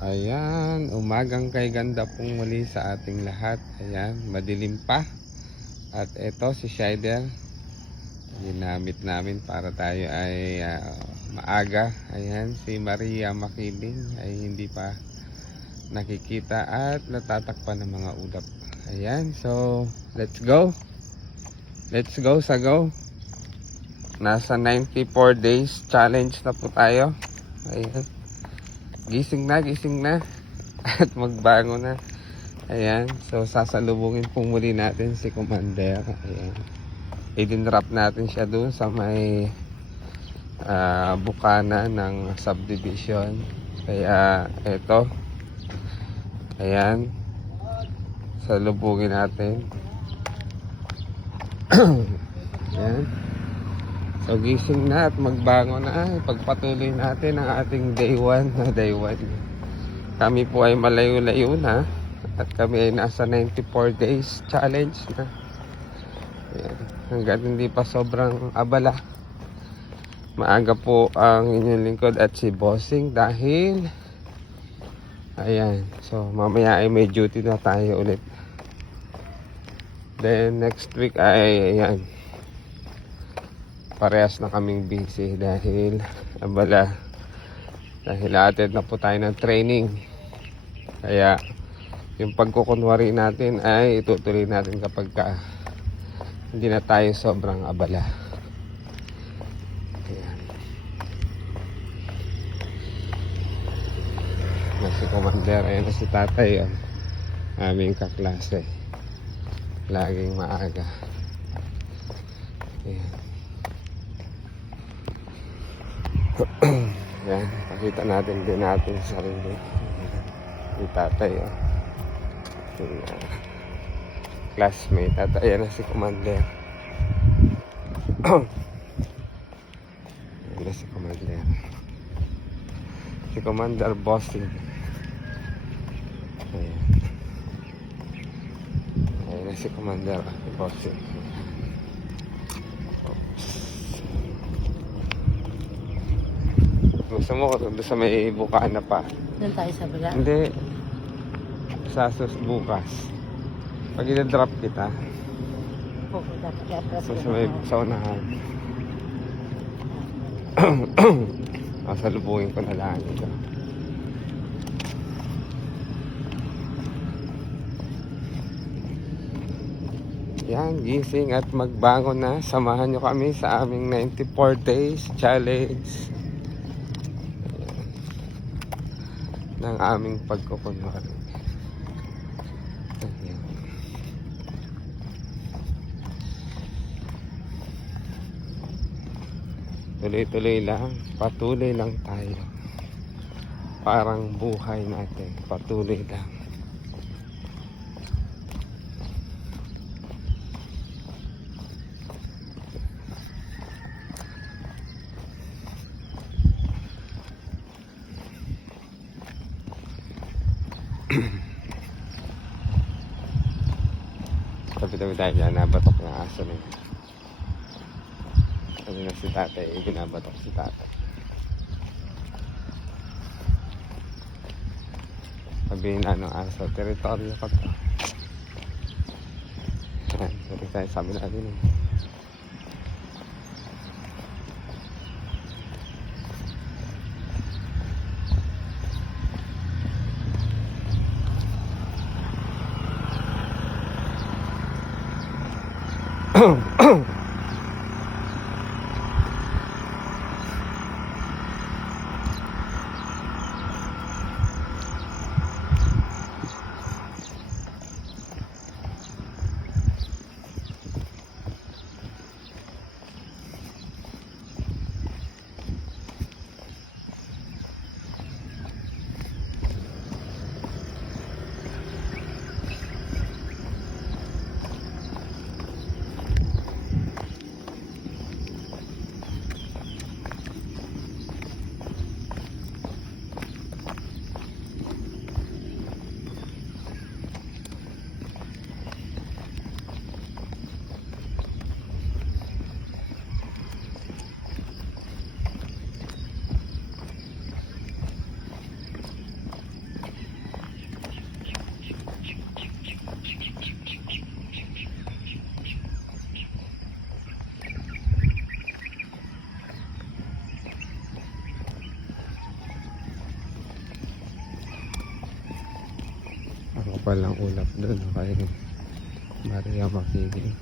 Ayan, umagang kay ganda pong muli sa ating lahat. Ayan, madilim pa. At ito si Shider, ginamit namin para tayo ay maaga. Ayan, si Maria Makiling ay hindi pa nakikita at natatakpan ng mga ulap. Ayan, so let's go. Let's go sa go. Nasa 94 days challenge na po tayo. Ayan. Gising na at magbango na. Ayan, so sasalubungin po muli natin si Commander. Ayan, i-drop natin siya doon sa may bukana ng subdivision. Kaya eto, ayan, salubungin natin. Ayan, so gising na at magbango na. Pagpatuloy natin ang ating day 1 na day 1. Kami po ay malayo-layo na at kami ay nasa 94 days challenge na. Ayan, hanggang hindi pa sobrang abala. Maaga po ang inyong lingkod at si Bossing dahil ayan, so mamaya ay may duty na tayo ulit. Then next week ay ayan, parehas na kaming busy dahil abala, dahil attend na po tayo ng training. Kaya yung pagkukunwari natin ay itutuloy natin kapag hindi na tayo sobrang abala. Ayan, na si Commander, ayan na si Tatay, aming kaklase, laging maaga. Ayan. Yan, pakita natin din natin sa sarili. Si Tatay, classmate. At ayan na si Commander. Ayan na si Commander. Si Commander Bossing. Ayan. Ayan na si Commander Bossing. Gusto mo ko doon sa may bukana pa? Doon tayo sa bala? Hindi. Sa bukas. Pag i-drop kita, so sa may saunahan. Salubungin ko na lang ito. Yan, gising at magbangon na. Samahan nyo kami sa aming 94 days challenge ng aming pagkukunwari. Tuloy-tuloy lang, patuloy lang tayo. Parang buhay natin, patuloy lang. Tabi-tabi tayo dyan, nabatok ng aso na yun. Sabi na si Tatay, binabatok si Tatay. Sabihin na ng aso, teritoryo ko to. Ayan, sabi tayo, sabi natin eh. palang ulap doon kay Maria Makiki.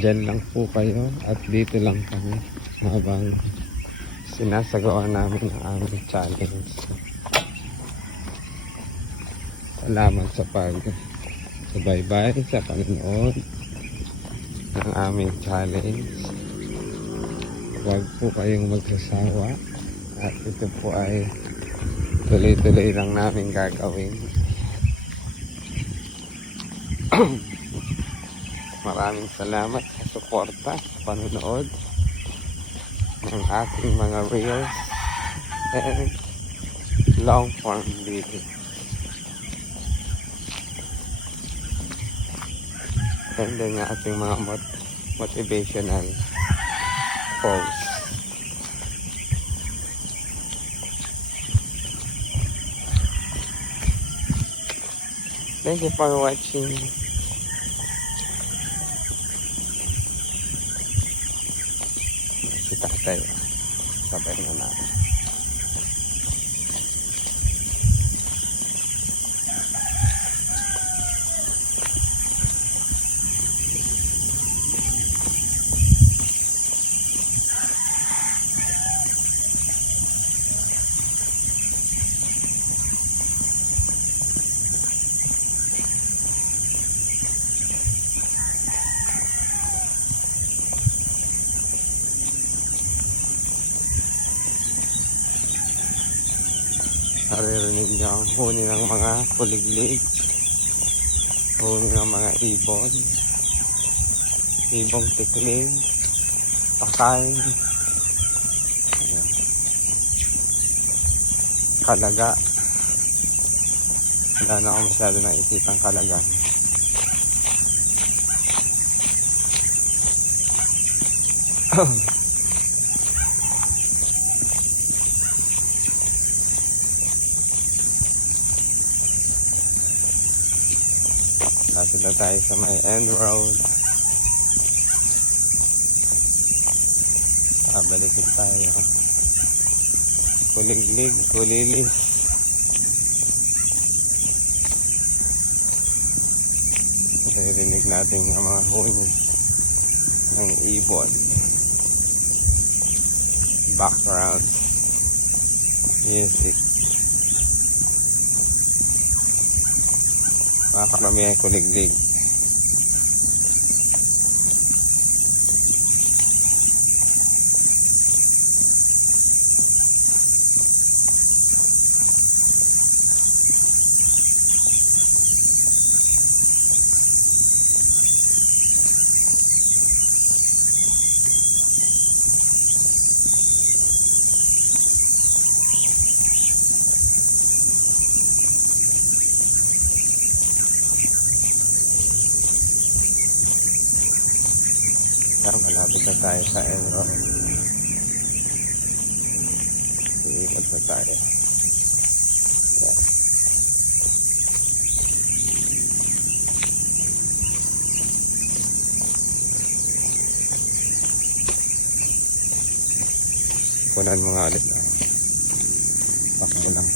Diyan lang po kayo at dito lang kami habang sinasagawa namin ang aming challenge. Salamat sa pag-subaybay sa panonood ng aming challenge. Huwag po kayong magsasawa at ito po ay tuloy-tuloy lang namin gagawin. Maraming salamat sa suporta, sa panonood ng ating mga reels and long form video. And then ating mga motivational posts. Thank you for watching. Tatay, sabay na natin. Naririnig niyo ang huni ng mga kuliglig, huni ng mga ibon, ibong tikling, takay, kalaga. Wala na ako masyado nakikitang kalaga. Lapit na tayo sa may end road. Balikin tayo. Kuliglig, kulilis. Naririnig natin ang mga huni ng ibon. Background music. Mga karamihan kuliglig. Malapit na tayo sa Enro. Iikot na tayo. Yan. Punan mo nga ulit. Pak mo lang.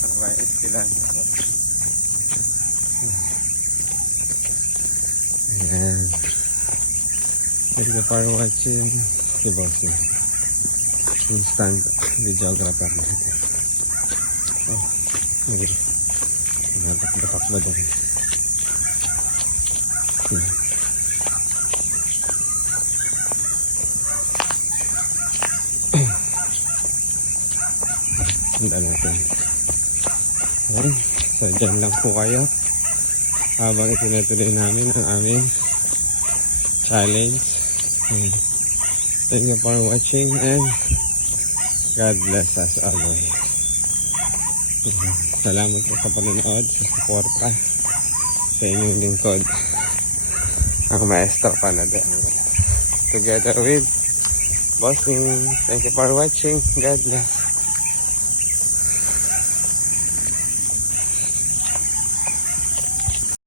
Ano ba yung istilan? Ayan. Thank you for watching. Si Bossing. Instant videographer natin. Oh, nagbatak ba doon? Handa natin. Okay. So, dyan lang po kayo habang itinutuloy namin ang aming challenge. Thank you for watching and God bless us always. Salamat po sa panonood, sa suporta sa inyong lingkod, ang Maestro Panadel. Together with Bossing. Thank you for watching. God bless.